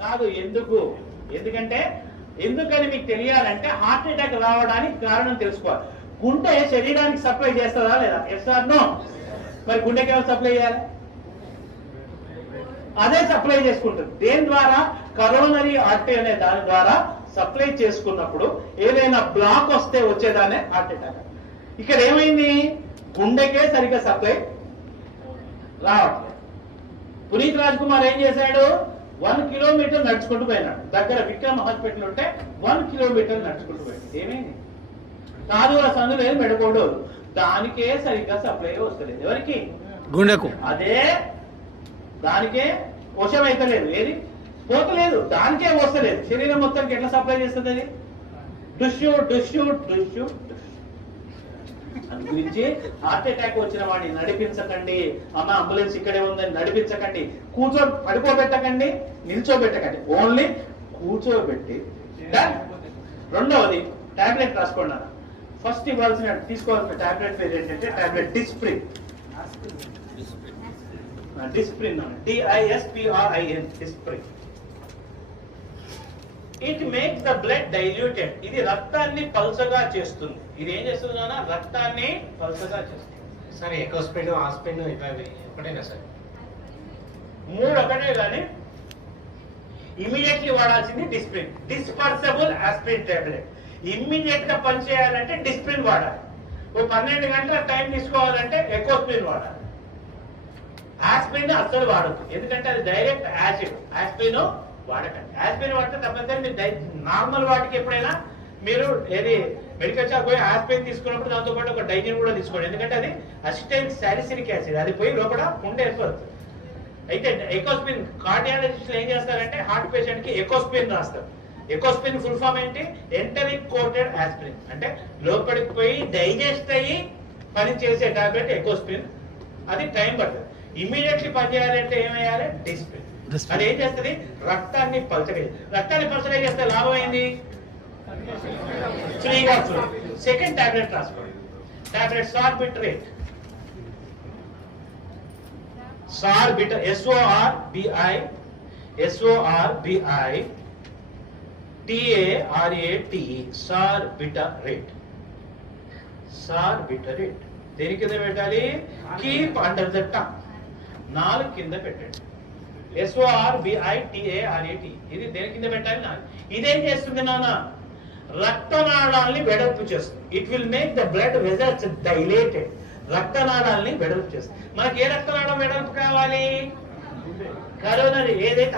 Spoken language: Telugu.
కాదు. ఎందుకంటే ఎందుకని మీకు తెలియాలంటే హార్ట్ అటాక్ రావడానికి కారణం తెలుసుకోవాలి. గుండె శరీరానికి సప్లై చేస్తుందా లేదా? Yes or no? మరి గుండెకి ఎవరు సప్లై చేయాలి? అదే సప్లై చేసుకుంటుంది. దేని ద్వారా? కరోనరీ ఆర్టరీ అనే దాని ద్వారా సప్లై చేసుకున్నప్పుడు ఏదైనా బ్లాక్ వస్తే వచ్చేదానే హార్ట్ అటాక్. ఇక్కడ ఏమైంది? గుండెకే సరిగ్గా సప్లై రావట్లేదు. పునీత్ రాజ్ కుమార్ ఏం చేశాడు? 1 కిలోమీటర్ నడుచుకుంటూ పోయినాడు. దగ్గర విక్రమ్ హాస్పిటల్ ఉంటే 1 కిలోమీటర్ నడుచుకుంటూ పోయాడు. ఏమైంది? కాదుల సందు లేదు, మెడకోడు, దానికే సరిగ్గా సప్లై వస్తలేదు. ఎవరికి? గుండెకు. అదే దానికే వశం అయితే లేదు, ఏది పోతలేదు, దానికే వస్తలేదు. శరీరం మొత్తానికి ఎట్లా సప్లై చేస్తుంది అది? డుష్యూ డుష్యూ డుష్యూ. అందు గురించి హార్ట్ అటాక్ వచ్చిన వాడిని నడిపించకండి. అమ్మ అంబులెన్స్ ఇక్కడే ఉందని నడిపించకండి. పడుకోబెట్టకండి, నిల్చోబెట్టకండి, ఓన్లీ కూర్చోబెట్టి. రెండవది టాబ్లెట్ రాసుకోండి. ఫస్ట్ తీసుకోవాల్సిన టాబ్లెట్ పేరు ఏంటంటే tablet Disprin. Disprin, DISPRIN, Disprin. It makes the blood diluted. ఇది రక్తాన్ని పల్చగా చేస్తుంది. ఇది ఏం చేస్తుంది నాన్న? రక్తాన్ని పల్చగా చేస్తుంది. సరే, ఎకోస్ప్రిన్, ఆస్ప్రిన్ ఒకటేనా సార్? 3 ఒకటే, కానీ ఇమీడియట్లీ వాడాల్సింది Disprin. Dispersible aspirin tablet. Immediate గా పనిచేయాలంటే డిస్ప్రిన్ వాడాలి. 12 గంటల టైం తీసుకోవాలంటే ఎకోస్ప్రిన్ వాడాలి. ఆస్ప్రిన్ అస్సలు వాడద్దు, ఎందుకంటే అది డైరెక్ట్ యాసిడ్. ఆస్ప్రిన్ వాడకండి. ఆస్ప్రిన్ వాడితే తప్పనిసరి మీరు నార్మల్ వాటికి ఎప్పుడైనా మీరు ఏది మెడికల్ షాప్ పోయి ఆస్ప్రిన్ తీసుకున్నప్పుడు దాంతో పాటు ఒక డైజిన్ కూడా తీసుకోండి. ఎందుకంటే అది అసిటైల్ సాలిసిలిక్ యాసిడ్, అది పోయి లోపల ఉండే ఏర్పడుతుంది. అయితే ఎకోస్ప్రిన్ కార్డియాలజిస్టులు ఏం చేస్తారంటే హార్ట్ పేషెంట్ కి ఎకోస్ప్రిన్ రాస్తారు. ఎకోస్ప్రిన్ ఫుల్ ఫామ్ ఏంటి? Enteric coated aspirin. అంటే లోపలికి పోయి డైజెస్ట్ అయ్యి పని చేసే టాబ్లెట్ ఎకోస్ప్రిన్. అది టైం పడుతుంది. ఇమీడియట్లీ పనిచేయాలంటే ఏమయ్యాలి? డిస్ప్రిన్. అది ఏం చేస్తుంది? రక్తాన్ని పలచగా. రక్తాన్ని పలచగా చేస్తే లాభం ఏంది? ఫ్రీగా ఫ్లో. సెకండ్ టాబ్లెట్ రాసుకోండి. టాబ్లెట్ సార్బిట్రేట్. సార్బిటర్, SORBITARATE, సార్బిటరేట్. సార్బిటరేట్ దేని కింద పెట్టాలి? Keep under the tongue. 4 కింద పెట్టండి. SORBITARATE, ఇది దేని కింద పెట్టాలి? 4. ఇదేం చేస్తుంది నాన్న? రక్తనాళాల్ని వెడల్పు చేస్తుంది. It will make the blood vessels dilated. రక్తనాళాల్ని వెడల్పు చేస్తుంది. మనకి ఏ రక్తనాళం వెడల్పు కావాలి? కరోనరీ, ఏదైతే